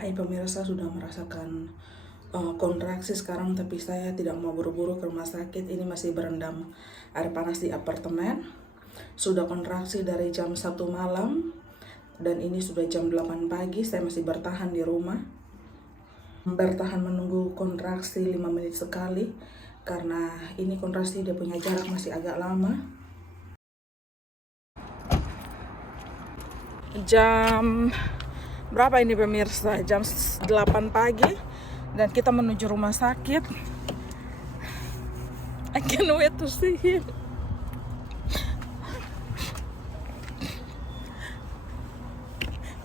Hai pemirsa, sudah merasakan kontraksi sekarang, tapi saya tidak mau buru-buru ke rumah sakit. Ini masih berendam air panas di apartemen. Sudah kontraksi dari jam 1 malam dan ini sudah jam 8 pagi. Saya masih bertahan di rumah. Bertahan menunggu kontraksi 5 menit sekali karena ini kontraksi dia punya jarak masih agak lama. Jam berapa ini pemirsa? Jam 8 pagi dan kita menuju rumah sakit. I can't wait to see him.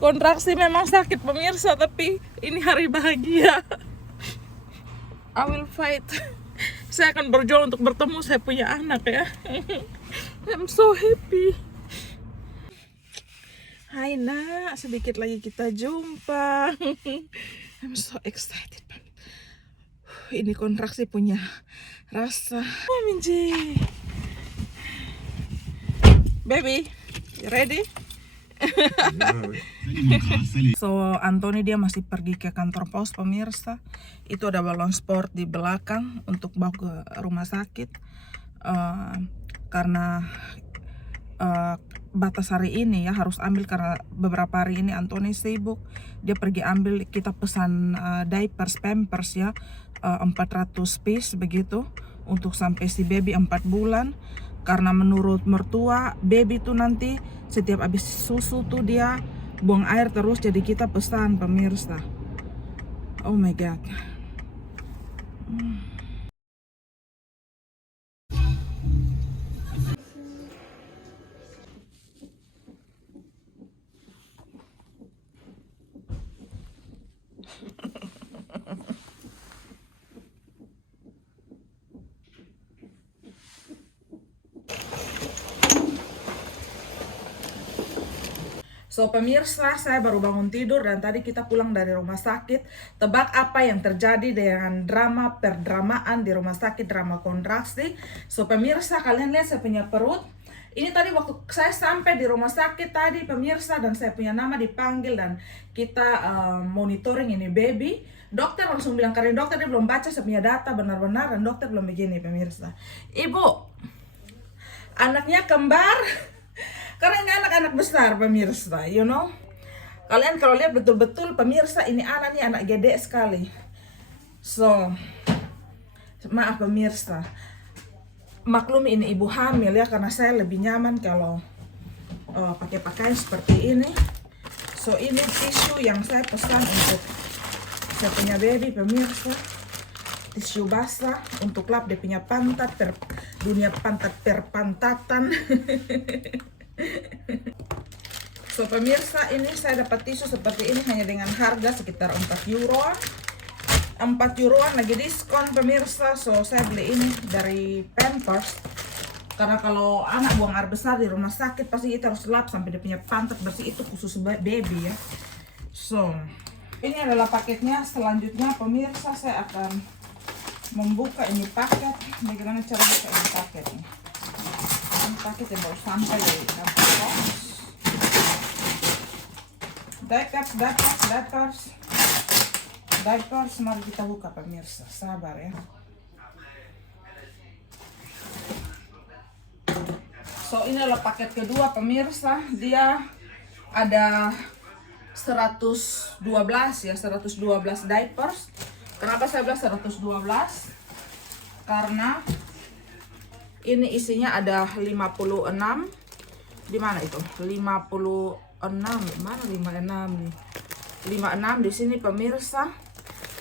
Kontraksi memang sakit pemirsa, tapi ini hari bahagia. I will fight. Saya akan berjuang untuk bertemu saya punya anak ya. I'm so happy. Hai nak, sedikit lagi kita jumpa. I'm so excited. Ini kontraksi punya rasa. Oh Minji. Baby, you ready? So Anthony dia masih pergi ke kantor pos pemirsa. Itu ada balon sport di belakang untuk bawa ke rumah sakit. Karena batas hari ini ya harus ambil karena beberapa hari ini Anthony sibuk. Dia pergi ambil, kita pesan diapers, pampers ya, 400 piece begitu untuk sampai si baby 4 bulan. Karena menurut mertua baby tuh nanti setiap habis susu tuh dia buang air terus, jadi kita pesan pemirsa. Oh my god. So pemirsa, saya baru bangun tidur dan tadi kita pulang dari rumah sakit. Tebak apa yang terjadi dengan drama perdramaan di rumah sakit, drama kontraksi. So pemirsa, kalian lihat saya punya perut. Ini tadi waktu saya sampai di rumah sakit tadi pemirsa, dan saya punya nama dipanggil dan kita monitoring ini baby. Dokter langsung bilang, karena dokter dia belum baca saya punya data benar-benar, dan dokter belum begini pemirsa. Ibu, anaknya kembar. Karena ini anak-anak besar pemirsa, you know. Kalian kalau lihat betul-betul pemirsa, ini anak gede sekali. So, maaf pemirsa, maklumi ini ibu hamil ya, karena saya lebih nyaman kalau pakai pakaian seperti ini. So ini tisu yang saya pesan untuk saya punya baby pemirsa. Tisu basah untuk lap dia punya pantat, dunia pantat perpantatan. So pemirsa, ini saya dapat tisu seperti ini hanya dengan harga sekitar 4 euroan. 4 euroan lagi diskon pemirsa. So saya beli ini dari Pampers. Karena kalau anak buang air besar di rumah sakit pasti kita harus lap sampai dia punya pantat bersih, itu khusus baby ya. So ini adalah paketnya. Selanjutnya pemirsa, saya akan membuka ini paket. Bagaimana cara buka ini paket nih? Ini paket yang baru sampai dari kantor pos. Diapers, mari kita buka pemirsa, sabar ya. So ini adalah paket kedua pemirsa, dia ada 112 ya, 112 diapers. Kenapa saya bilang 112? Karena ini isinya ada 56. Di mana itu? 56. Mana 56 nih? 56 di sini pemirsa.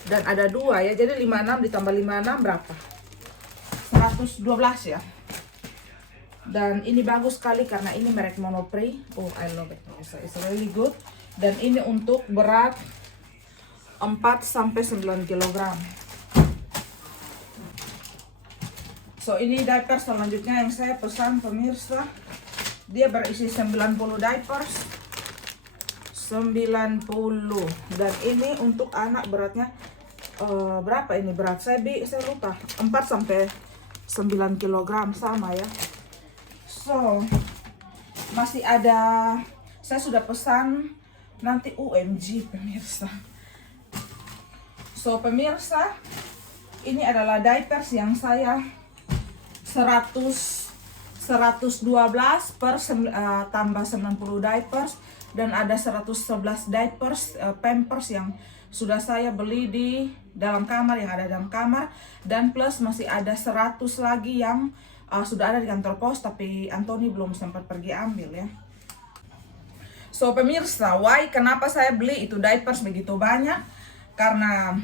Dan ada 2 ya. Jadi 56 ditambah 56 berapa? 112 ya. Dan ini bagus sekali karena ini merek Monoprix. Oh, I love it. It's really good. Dan ini untuk berat 4-9 kg. So ini diaper selanjutnya yang saya pesan pemirsa. Dia berisi 90 diapers. 90. Dan ini untuk anak beratnya berapa ini berat? Saya lupa. 4-9 kg sama ya. So masih ada, saya sudah pesan nanti UMG pemirsa. So pemirsa, ini adalah diapers yang saya 112 per tambah 90 diapers, dan ada 111 diapers Pampers yang sudah saya beli di dalam kamar, yang ada dalam kamar, dan plus masih ada 100 lagi yang sudah ada di kantor pos tapi Anthony belum sempat pergi ambil ya. So pemirsa, kenapa saya beli itu diapers begitu banyak? Karena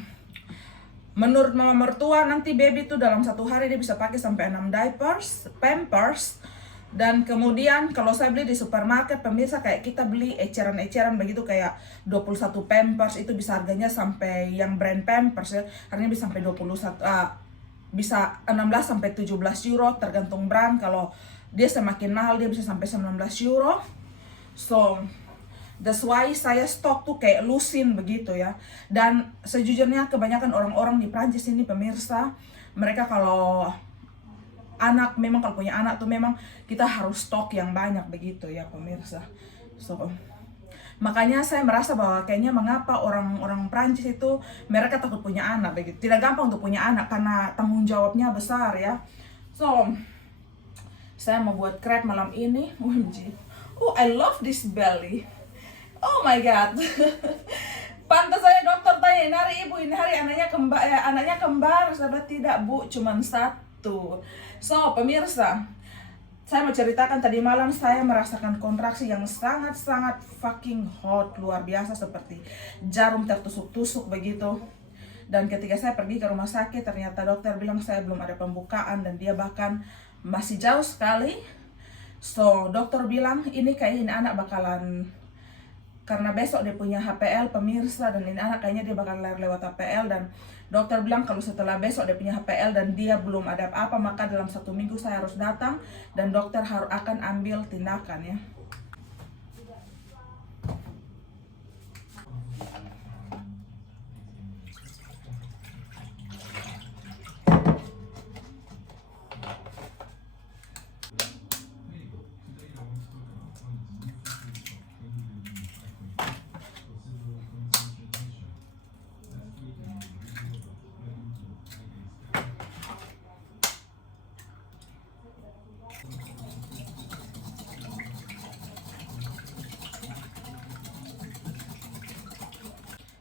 menurut mama mertua nanti baby itu dalam satu hari dia bisa pakai sampai 6 diapers Pampers. Dan kemudian kalau saya beli di supermarket pemirsa, kayak kita beli eceran-eceran begitu kayak 21 Pampers itu bisa harganya sampai, yang brand Pampers ya, harganya bisa sampai 16 sampai 17 euro tergantung brand. Kalau dia semakin mahal dia bisa sampai 19 euro. So that's why saya stok tuh kayak lusin begitu ya. Dan sejujurnya kebanyakan orang-orang di Prancis ini pemirsa, mereka kalau anak, memang kalau punya anak tuh memang kita harus stok yang banyak begitu ya pemirsa. So makanya saya merasa bahwa kayaknya mengapa orang-orang Prancis itu mereka takut punya anak begitu. Tidak gampang untuk punya anak karena tanggung jawabnya besar ya. So saya mau buat crepe malam ini. OMG. Oh, I love this belly. Oh my god. Pantas saya dokter tanya, ini hari ibu, ini hari anaknya kembar. Sahabat, tidak bu, cuman satu. So pemirsa, saya mau ceritakan tadi malam saya merasakan kontraksi yang sangat-sangat fucking hot, luar biasa, seperti jarum tertusuk-tusuk begitu. Dan ketika saya pergi ke rumah sakit, ternyata dokter bilang saya belum ada pembukaan dan dia bahkan masih jauh sekali. So dokter bilang ini anak bakalan, karena besok dia punya HPL pemirsa, dan ini anak kayaknya dia bakal lewat HPL. Dan dokter bilang kalau setelah besok dia punya HPL dan dia belum ada apa-apa, maka dalam 1 minggu saya harus datang dan dokter akan ambil tindakan ya.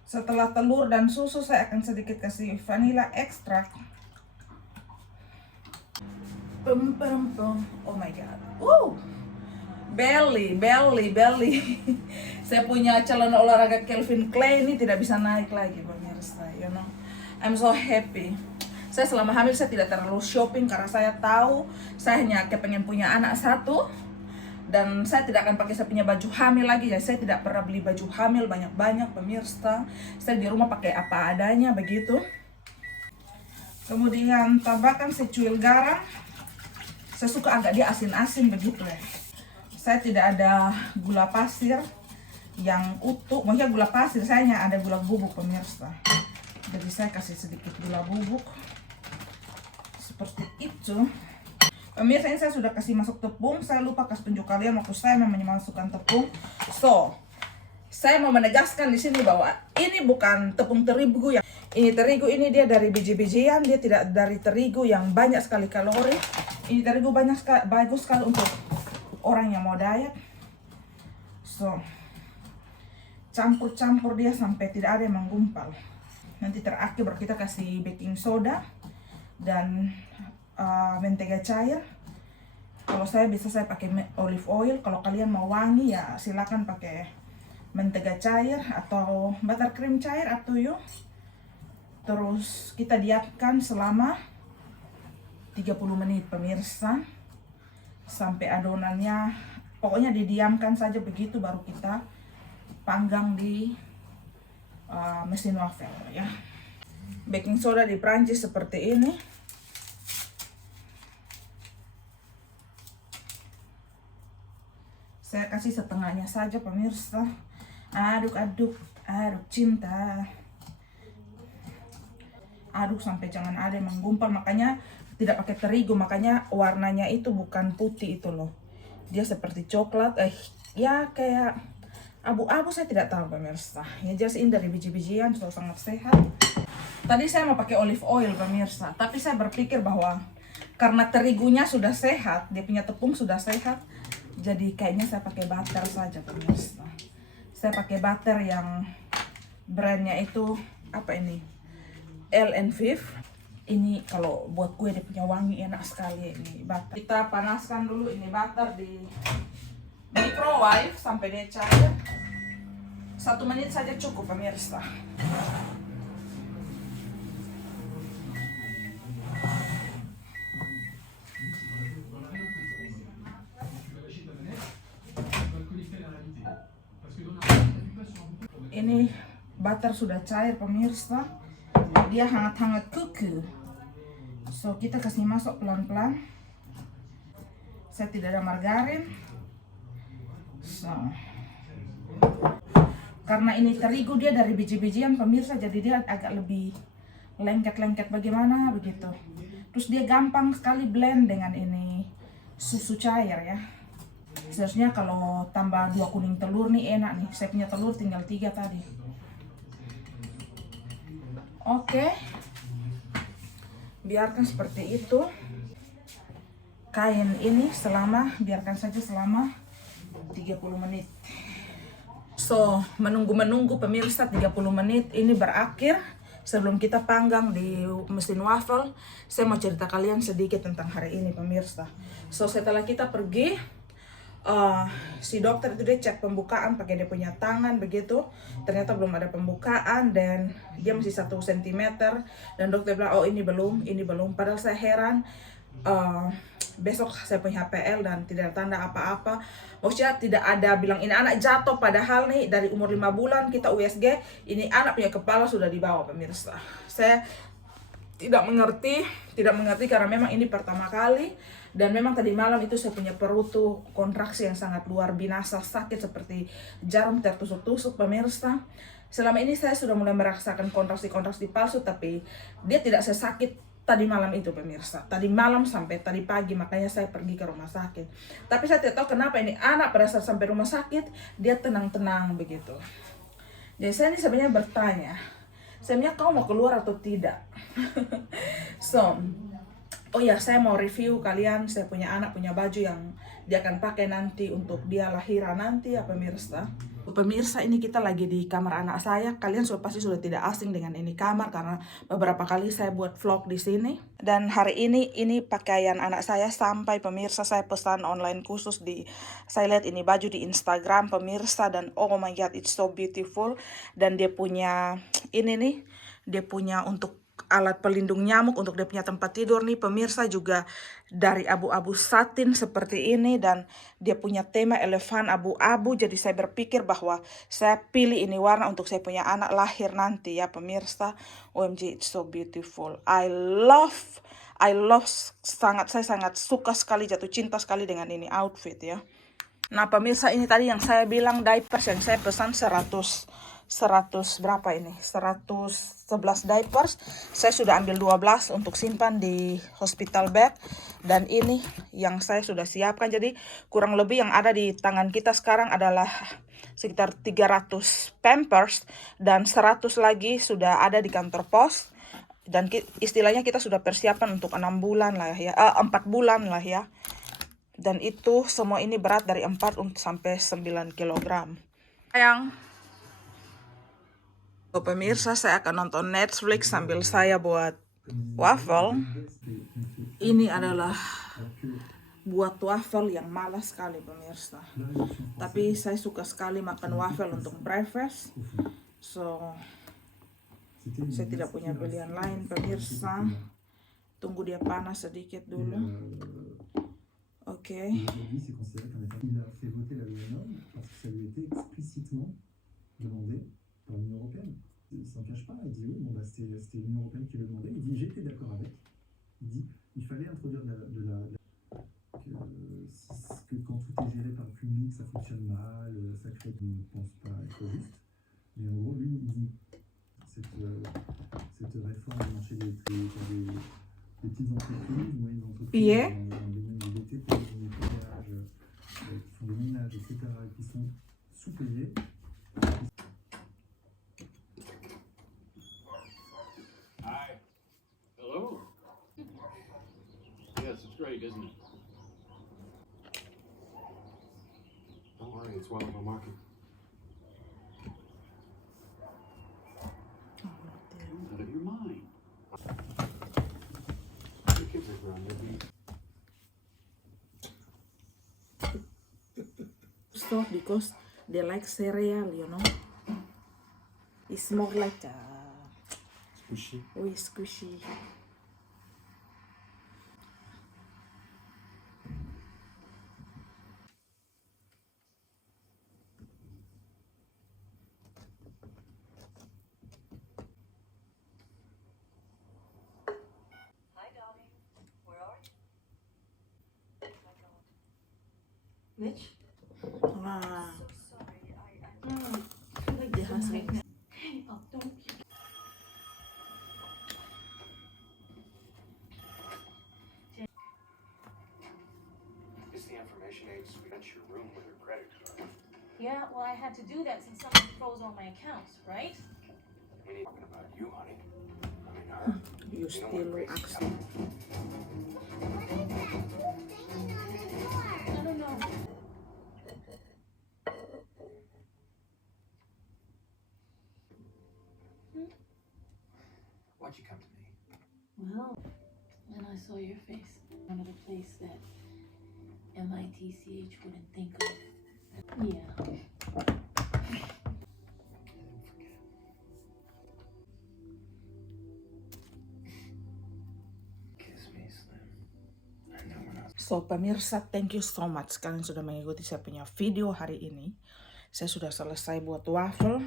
Setelah telur dan susu, saya akan sedikit kasih vanilla extract. Oh my god. Belly. Saya punya celana olahraga Calvin Klein ini tidak bisa naik lagi pemirsa, you know. I'm so happy. Saya selama hamil saya tidak terlalu shopping karena saya tahu saya hanya kepengen punya anak satu. Dan saya tidak akan pakai saya punya baju hamil lagi ya. Saya tidak pernah beli baju hamil banyak-banyak pemirsa. Saya di rumah pakai apa adanya begitu. Kemudian tambahkan secuil garam. Saya suka agak dia asin-asin begitu ya. Saya tidak ada gula pasir yang utuh. Maksudnya gula pasir, saya hanya ada gula bubuk pemirsa. Jadi saya kasih sedikit gula bubuk. Seperti itu. Pemirsa, ini saya sudah kasih masuk tepung. Saya lupa kasih tunjuk kalian waktu saya memasukkan tepung. So, saya mau menegaskan di sini bahwa ini bukan tepung terigu yang ini terigu, ini dia dari biji-bijian, dia tidak dari terigu yang banyak sekali kalori. Ini terigu bagus sekali untuk orang yang mau diet. So, campur-campur dia sampai tidak ada yang menggumpal. Nanti terakhir baru kita kasih baking soda dan mentega cair. Kalau saya bisa saya pakai olive oil. Kalau kalian mau wangi ya silakan pakai mentega cair atau buttercream cair, up to you. Terus kita diamkan selama 30 menit pemirsa, sampai adonannya, pokoknya didiamkan saja begitu, baru kita panggang di mesin waffle ya. Baking soda di Prancis seperti ini. Saya kasih setengahnya saja pemirsa. Aduk cinta. Aduk sampai jangan ada yang menggumpal. Makanya tidak pakai terigu, makanya warnanya itu bukan putih itu loh. Dia seperti coklat, ya kayak abu-abu, saya tidak tahu pemirsa. Ya jelas ini dari biji-bijian, so sangat sehat. Tadi saya mau pakai olive oil pemirsa, tapi saya berpikir bahwa karena terigunya sudah sehat, dia punya tepung sudah sehat, jadi kayaknya saya pakai butter saja pemirsa. Saya pakai butter yang brandnya itu apa ini? L&Viv. Ini kalau buat kue dia punya wangi enak sekali ini butter. Kita panaskan dulu ini butter di microwave sampai dia cair. 1 menit saja cukup pemirsa. Ini butter sudah cair pemirsa, dia hangat-hangat kuku. So kita kasih masuk pelan-pelan. Saya tidak ada margarin. So karena ini terigu dia dari biji-bijian pemirsa, jadi dia agak lebih lengket-lengket bagaimana begitu. Terus dia gampang sekali blend dengan ini susu cair ya. Seharusnya kalau tambah 2 kuning telur nih enak nih. Saya punya telur tinggal 3 tadi. Oke. Biarkan seperti itu. Kain ini biarkan saja selama 30 menit. So, menunggu pemirsa 30 menit ini berakhir. Sebelum kita panggang di mesin waffle, saya mau cerita kalian sedikit tentang hari ini pemirsa. So, setelah kita pergi, si dokter itu dia cek pembukaan pakai dia punya tangan begitu, ternyata belum ada pembukaan dan dia masih 1 cm, dan dokter bilang oh ini belum, padahal saya heran. Besok saya punya HPL dan tidak ada tanda apa-apa, maksudnya tidak ada bilang ini anak jatuh, padahal nih dari umur 5 bulan kita USG, ini anak punya kepala sudah dibawa pemirsa. Saya tidak mengerti karena memang ini pertama kali. Dan memang tadi malam itu saya punya perut tuh kontraksi yang sangat luar biasa, sakit seperti jarum tertusuk-tusuk pemirsa. Selama ini saya sudah mulai merasakan kontraksi-kontraksi palsu, tapi dia tidak sesakit tadi malam itu pemirsa. Tadi malam sampai tadi pagi, makanya saya pergi ke rumah sakit. Tapi saya tidak tahu kenapa ini anak pada saat sampai rumah sakit dia tenang-tenang begitu. Jadi saya ini sebenarnya bertanya, sebenarnya kau mau keluar atau tidak? Oh ya, saya mau review kalian, saya punya anak punya baju yang dia akan pakai nanti untuk dia lahiran nanti ya pemirsa. Pemirsa, ini kita lagi di kamar anak saya. Kalian pasti sudah tidak asing dengan ini kamar karena beberapa kali saya buat vlog di sini. Dan hari ini pakaian anak saya sampai pemirsa, saya pesan online khusus saya lihat ini baju di Instagram pemirsa, dan oh my god it's so beautiful. Dan dia punya ini nih, dia punya untuk alat pelindung nyamuk untuk dia punya tempat tidur nih pemirsa, juga dari abu-abu satin seperti ini, dan dia punya tema elephant abu-abu. Jadi saya berpikir bahwa saya pilih ini warna untuk saya punya anak lahir nanti ya pemirsa. OMG it's so beautiful. I love saya sangat suka sekali, jatuh cinta sekali dengan ini outfit ya. Nah pemirsa, ini tadi yang saya bilang diapers yang saya pesan 100 berapa ini? 111 diapers. Saya sudah ambil 12 untuk simpan di hospital bag. Dan ini yang saya sudah siapkan. Jadi kurang lebih yang ada di tangan kita sekarang adalah sekitar 300 pampers. Dan 100 lagi sudah ada di kantor pos. Dan istilahnya kita sudah persiapan untuk 4 bulan lah ya. Dan itu semua ini berat dari 4 sampai 9 kg. Pemirsa, saya akan nonton Netflix sambil saya buat waffle. Ini adalah buat waffle yang malas sekali pemirsa. Tapi saya suka sekali makan waffle untuk breakfast. So, saya tidak punya pilihan lain pemirsa. Tunggu dia panas sedikit dulu. Oke. Par l'Union européenne. Il s'en cache pas, il dit oui, bon, bah, c'était l'Union européenne qui le demandait. Il dit j'étais d'accord avec. Il dit il fallait introduire que quand tout est géré par le public, ça fonctionne mal, ça crée, je ne pense pas être juste. Mais en gros, lui, il dit cette réforme du marché des petites entreprises, moyennes entreprises, dans le domaine du BTP, du nettoyage, qui font des ménages, etc., qui sont sous-payés. straight, isn't it? Don't worry, it's well over market. Out of your mind. The kids are grown, they'll be So because they like cereal, you know. It's more like squishy. squishy. Hi, darling. Where are you? Oh my God. Mitch? Wah, So sorry. like dia hasil. Hang up, don't. It's the information aides rent your room with her credit card. Yeah, well, I had to do that since someone froze all my accounts, right? We ain't talking about you, honey. I mean her. You still accent. I don't know. Why'd you come to me? Well, when I saw your face, one of the place that MITCH wouldn't think of. Yeah. I didn't forget. Kiss me, Slim. I know we're not. So pemirsa, thank you so much kalian sudah mengikuti saya punya video hari ini. Saya sudah selesai buat waffle.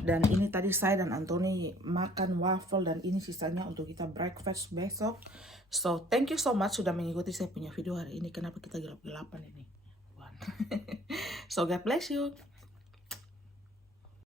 Dan ini tadi saya dan Anthony makan waffle dan ini sisanya untuk kita breakfast besok. So thank you so much sudah mengikuti saya punya video hari ini. Kenapa kita gelap-gelapan ini? So God bless you.